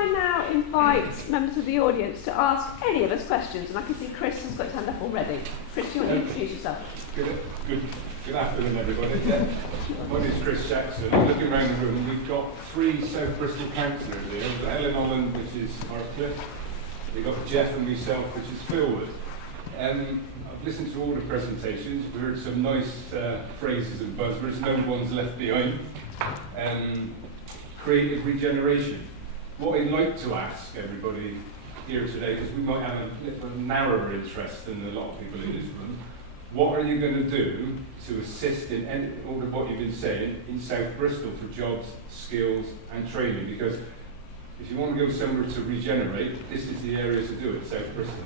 I now invite members of the audience to ask any of us questions? And I can see Chris has got his hand up already. Chris, you want to introduce yourself? Good afternoon, everybody. My name is Chris Jackson. Looking around the room, we've got 3 South Bristol councillors here. We've got Helen Holland, which is Hartcliffe. We've got Jeff and myself, which is Philwood. I've listened to all the presentations. We heard some nice phrases and buzzwords. No one's left behind. Creative regeneration. What I'd like to ask everybody here today, because we might have a little narrower interest than a lot of people in this room, what are you going to do to assist in all of what you've been saying in South Bristol for jobs, skills and training? Because if you want to go somewhere to regenerate, this is the area to do it, South Bristol.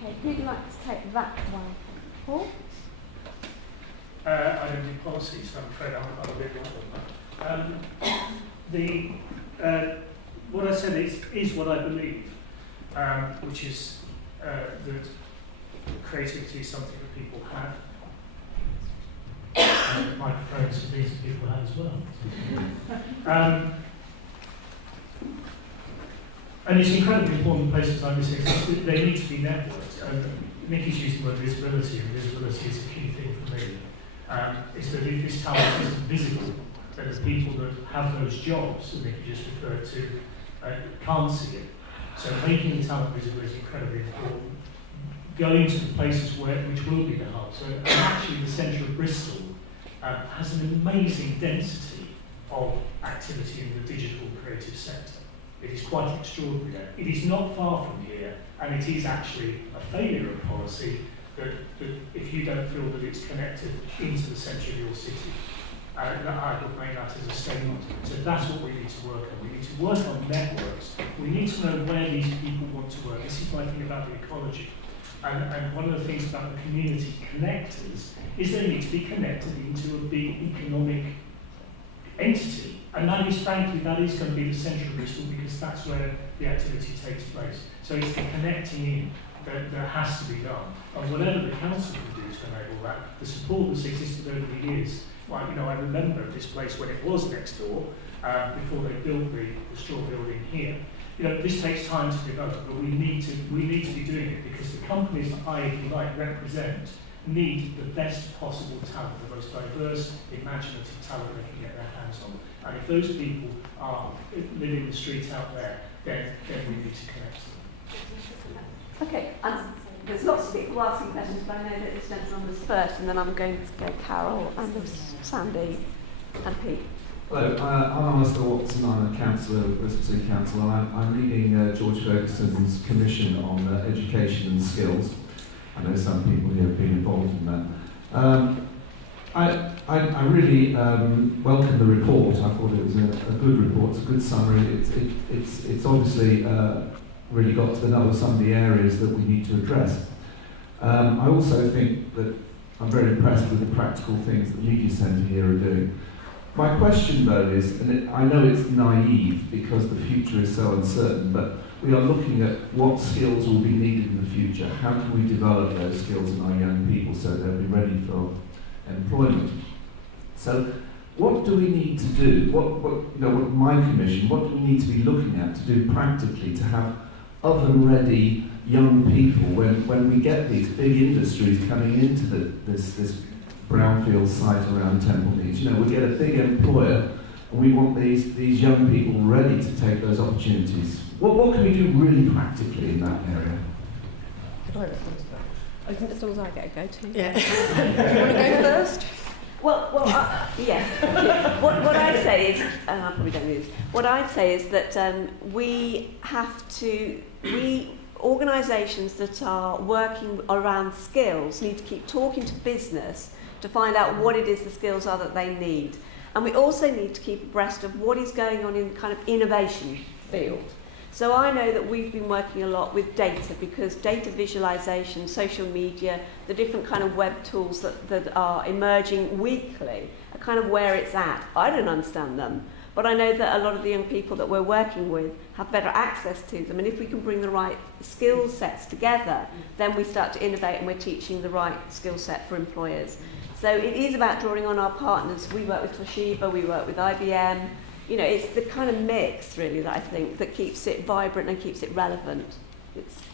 Okay, who'd like to take that one? Paul? I don't do policy, so I'm afraid I'm a bit like that. What I said is what I believe, which is that creativity is something that people have. Microphones are things that people have as well. And it's incredibly important places like this exist. They need to be networked. Nicky's used the word visibility, and visibility is a key thing for me. Is that if this talent isn't visible, then the people that have those jobs, and Nicky just referred to, can't see it. So making the talent visible is incredibly important. Going to the places which will be the hub. So actually the centre of Bristol has an amazing density of activity in the digital creative sector. It is quite extraordinary. It is not far from here, and it is actually a failure of policy that if you don't feel that it's connected into the centre of your city, that I would make that as a statement. So that's what we need to work on. We need to work on networks. We need to know where these people want to work. This is my thing about the ecology. And one of the things about the community connectors is they need to be connected into a big economic entity. And that is, frankly, that is going to be the centre of Bristol, because that's where the activity takes place. So it's the connecting in that has to be done. And whatever the council can do to enable that, the support that's existed over the years. Well, you know, I remember this place when it was next door, before they built the straw building here. You know, this takes time to develop, but we need to be doing it, because the companies that I, if you like, represent need the best possible talent, the most diverse, imaginative talent they can get their hands on. And if those people are living the street out there, then we need to connect them. Okay, there's lots of people asking questions, but I know that this gentleman was first, and then I'm going to go Carol, and there's Sandy and Pete. Hello, I'm Alistair Watson. I'm a councillor of Bristol City Council. I'm leading George Ferguson's commission on education and skills. I know some people here have been involved in that. I really welcome the report. I thought it was a good report. It's a good summary. It's obviously really got to the nub of some of the areas that we need to address. I also think that I'm very impressed with the practical things that Media Centre here are doing. My question, though, is, and I know it's naive because the future is so uncertain, but we are looking at what skills will be needed in the future. How can we develop those skills in our young people so they'll be ready for employment? So, what do we need to do? What my commission, what do we need to be looking at to do practically to have oven-ready young people when we get these big industries coming into this brownfield site around Temple Meads? You know, we get a big employer, and we want these young people ready to take those opportunities. What can we do really practically in that area? As long as I get a go to. Yeah. Do you want to go first? Well, yes. What I'd say is, I probably don't use. What I'd say is that organisations that are working around skills need to keep talking to business to find out what it is the skills are that they need. And we also need to keep abreast of what is going on in the kind of innovation field. So I know that we've been working a lot with data, because data visualization, social media, the different kind of web tools that are emerging weekly are kind of where it's at. I don't understand them, but I know that a lot of the young people that we're working with have better access to them, and if we can bring the right skill sets together, then we start to innovate and we're teaching the right skill set for employers. So it is about drawing on our partners. We work with Toshiba, we work with IBM, you know, it's the kind of mix really that I think that keeps it vibrant and keeps it relevant.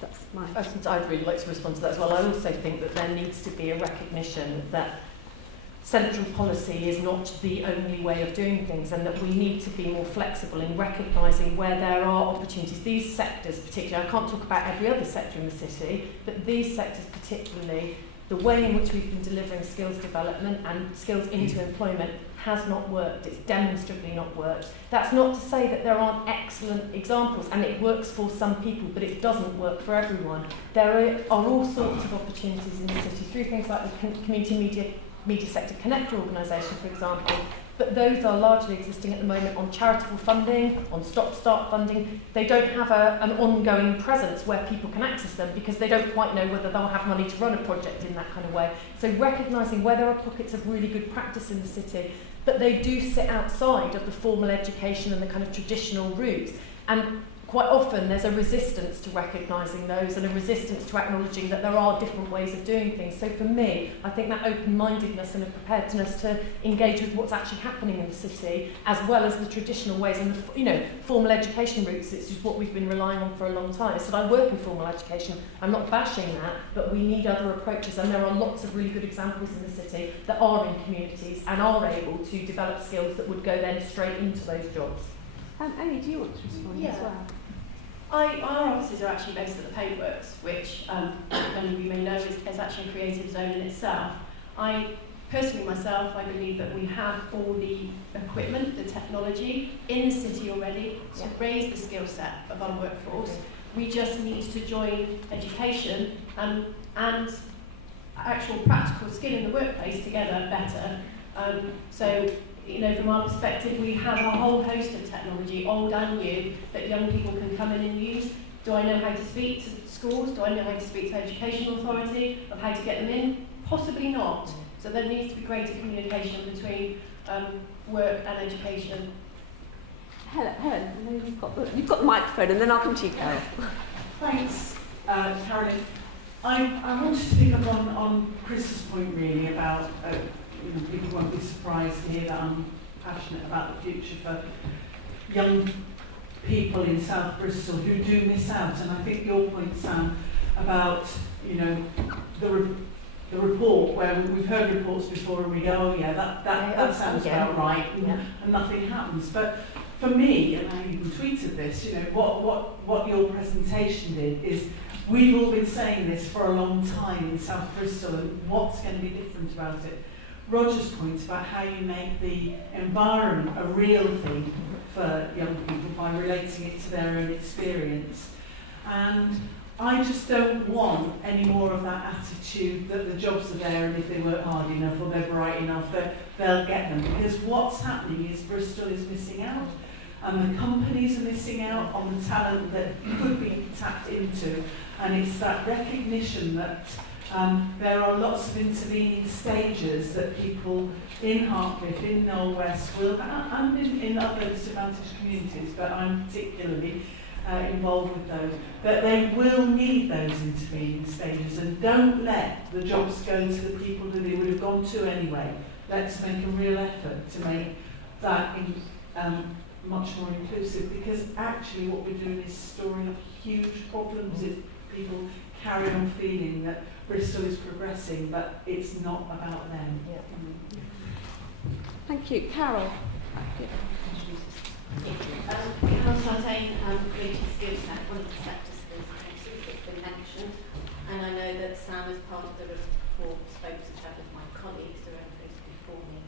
That's my... I'd really like to respond to that as well. I also think that there needs to be a recognition that central policy is not the only way of doing things, and that we need to be more flexible in recognising where there are opportunities. These sectors particularly, I can't talk about every other sector in the city, but these sectors particularly, the way in which we've been delivering skills development and skills into employment has not worked. It's demonstrably not worked. That's not to say that there aren't excellent examples, and it works for some people, but it doesn't work for everyone. There are all sorts of opportunities in the city through things like the Community Media Sector Connector organisation, for example, but those are largely existing at the moment on charitable funding, on stop-start funding. They don't have an ongoing presence where people can access them because they don't quite know whether they'll have money to run a project in that kind of way. So recognising where there are pockets of really good practice in the city, but they do sit outside of the formal education and the kind of traditional routes. And quite often there's a resistance to recognising those and a resistance to acknowledging that there are different ways of doing things. So for me, I think that open-mindedness and a preparedness to engage with what's actually happening in the city, as well as the traditional ways and the, you know, formal education routes, it's just what we've been relying on for a long time. So I work in formal education, I'm not bashing that, but we need other approaches, and there are lots of really good examples in the city that are in communities and are able to develop skills that would go then straight into those jobs. Amy, do you want to respond as well? Our offices are actually based at the Paintworks, which many of you may know is actually a creative zone in itself. I personally myself, I believe that we have all the equipment, the technology in the city already to raise the skill set of our workforce. We just need to join education and actual practical skill in the workplace together better. So, you know, from our perspective, we have a whole host of technology, old and new, that young people can come in and use. Do I know how to speak to schools? Do I know how to speak to education authority of how to get them in? Possibly not. So there needs to be greater communication between work and education. Helen, I know you've got the microphone, and then I'll come to you, Carol. Thanks, Carolyn. I wanted to pick up on Chris's point really about you know, people won't be surprised to hear that I'm passionate about the future for young people in South Bristol who do miss out. And I think your point, Sam, about, you know, the report where we've heard reports before and we go, oh yeah, that sounds about right, and nothing happens. But for me, and I even tweeted this, you know, what your presentation did is we've all been saying this for a long time in South Bristol, and what's going to be different about it. Roger's point about how you make the environment a real thing for young people by relating it to their own experience. And I just don't want any more of that attitude that the jobs are there and if they work hard enough or they're bright enough, they'll get them. Because what's happening is Bristol is missing out, and the companies are missing out on the talent that could be tapped into. And it's that recognition that there are lots of intervening stages that people in Hartcliffe, in Knoll West, will, and in other disadvantaged communities, but I'm particularly involved with those, that they will need those intervening stages, and don't let the jobs go to the people who they would have gone to anyway. Let's make a real effort to make that much more inclusive, because actually what we're doing is storing up huge problems if people carry on feeling that Bristol is progressing, but it's not about them. Yeah. Thank you. Carol. Carol Sartain, Creative Skills Set, one of the sector skills that's been mentioned, and I know that Sam, as part of the report, spoke to several of my colleagues who are those before me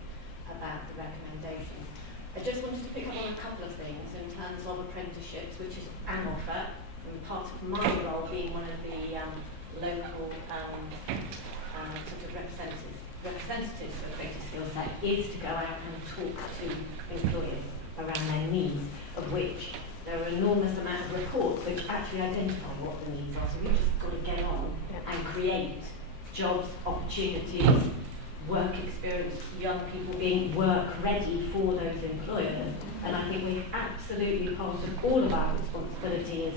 about the recommendations. I just wanted to pick up on a couple of things in terms of apprenticeships, which is an offer, and part of my role being one of the local sort of representatives for Creative Skills Set is to go out and talk to employers around their needs, of which there are an enormous amount of reports which actually identify what the needs are. So we've just got to get on and create jobs, opportunities, work experience, young people being work ready for those employers. And I think we absolutely, part of all of our responsibility as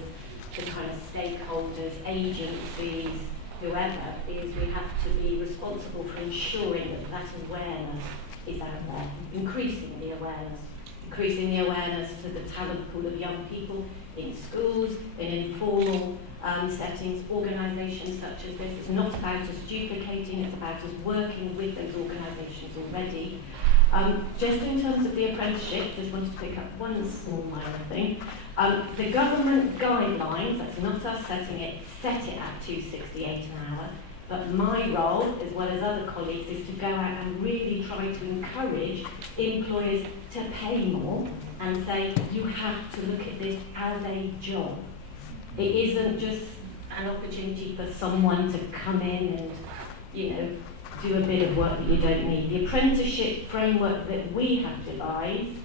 the kind of stakeholders, agencies, whoever, is we have to be responsible for ensuring that that awareness is out there, increasing the awareness increasing the awareness to the talent pool of young people in schools, in informal settings, organisations such as this. It's not about us duplicating, it's about us working with those organisations already. Just in terms of the apprenticeship, just wanted to pick up one small minor thing. The government guidelines, that's not us setting it, set it at £2.68 an hour, but my role, as well as other colleagues, is to go out and really try to encourage employers to pay more and say, you have to look at this as a job. It isn't just an opportunity for someone to come in and, you know, do a bit of work that you don't need. The apprenticeship framework that we have devised,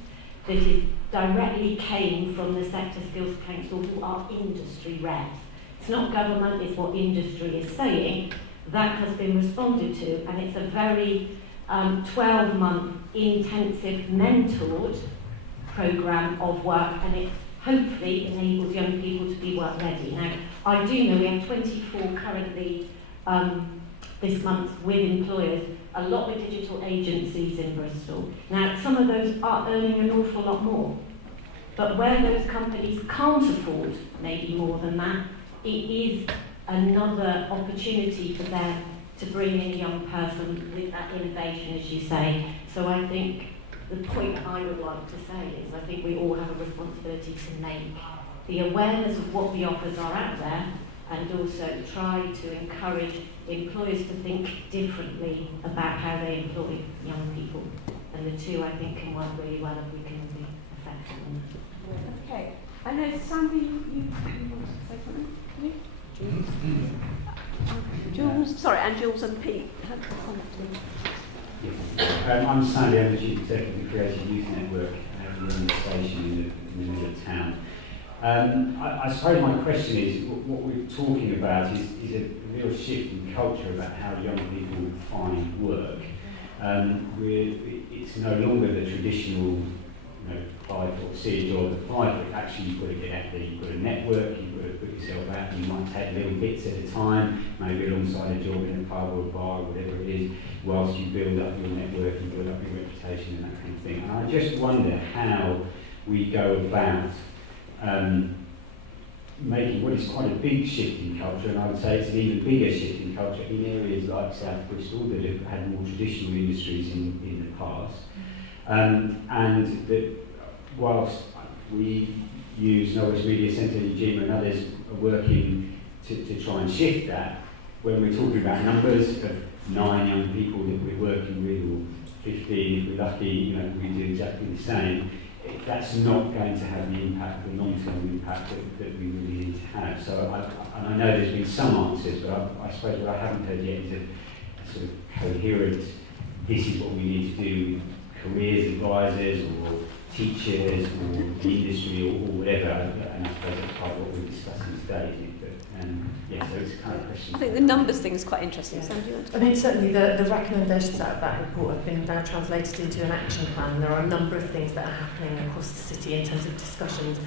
that is directly came from the Sector Skills Council, who are industry reps. It's not government, it's what industry is saying. That has been responded to, and it's a very 12-month intensive mentored programme of work, and it hopefully enables young people to be work ready. Now, I do know we have 24 currently this month with employers, a lot with digital agencies in Bristol. Now, some of those are earning an awful lot more, but where those companies can't afford maybe more than that, it is another opportunity for them to bring in a young person with that innovation, as you say. So I think the point I would like to say is I think we all have a responsibility to make the awareness of what the offers are out there, and also try to encourage employers to think differently about how they employ young people. And the two, I think, can work really well if we can be effective. Okay. I know, Sandy, you want to say something? Jules? Jules? Sorry, and Jules and Pete. I'm Sandy, I'm the Chief Executive of the Creative Youth Network. We're on the station in the middle of town. I suppose my question is, what we're talking about is a real shift in culture about how young people find work. It's no longer the traditional, apply for, see a job, apply for it. Actually, you've got to get out there, you've got to network, you've got to put yourself out, you might take little bits at a time, maybe alongside a job in a pub or a bar, or whatever it is, whilst you build up your network and build up your reputation and that kind of thing. And I just wonder how we go about making what is quite a big shift in culture, and I would say it's an even bigger shift in culture in areas like South Bristol that have had more traditional industries in the past. And that whilst we use Norwich Media Centre, Jim and others are working to try and shift that, when we're talking about numbers of 9 young people that we're working with, or 15 if we're lucky, we do exactly the same, that's not going to have the impact, the long-term impact that we really need to have. So I know there's been some answers, but I suppose what I haven't heard yet is a sort of coherent, this is what we need to do with careers advisors or teachers or the industry or whatever, and I suppose that's part of what we're discussing today, isn't it? So it's a kind of question. I think the numbers thing is quite interesting. Yeah. Sam, do you want to? I mean, certainly the recommendations out of that report have been now translated into an action plan. There are a number of things that are happening across the city in terms of discussions.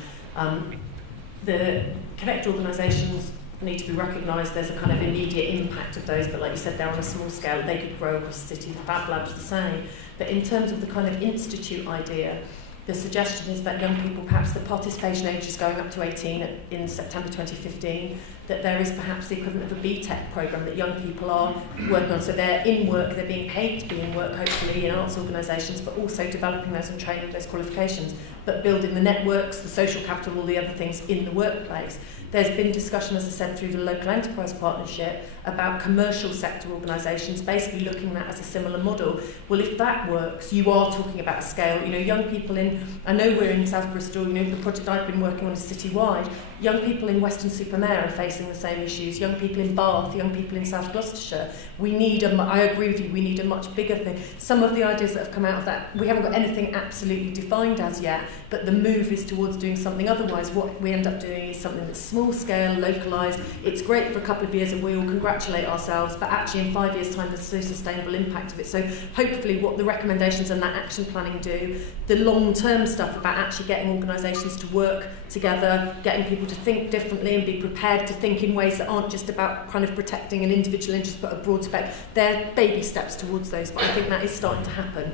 The connect organisations need to be recognised. There's a kind of immediate impact of those, but like you said, they're on a small scale. They could grow across the city. The Fab Lab's the same. But in terms of the kind of institute idea, the suggestion is that young people, perhaps the participation age is going up to 18 in September 2015, that there is perhaps the equivalent of a BTEC programme that young people are working on. So they're in work, they're being paid to be in work, hopefully, in arts organisations, but also developing those and training those qualifications, but building the networks, the social capital, all the other things in the workplace. There's been discussion, as I said, through the local enterprise partnership about commercial sector organisations basically looking at that as a similar model. Well, if that works, you are talking about scale. Young people I know we're in South Bristol, the project I've been working on is citywide. Young people in Weston-super-Mare are facing the same issues. Young people in Bath, young people in South Gloucestershire. I agree with you, we need a much bigger thing. Some of the ideas that have come out of that, we haven't got anything absolutely defined as yet, but the move is towards doing something. Otherwise, what we end up doing is something that's small scale, localised. It's great for a couple of years and we all congratulate ourselves, but actually in 5 years' time there's no sustainable impact of it. So hopefully what the recommendations and that action planning do, the long-term stuff about actually getting organisations to work together, getting people to think differently and be prepared to think in ways that aren't just about kind of protecting an individual interest but a broad spectrum, they're baby steps towards those, but I think that is starting to happen.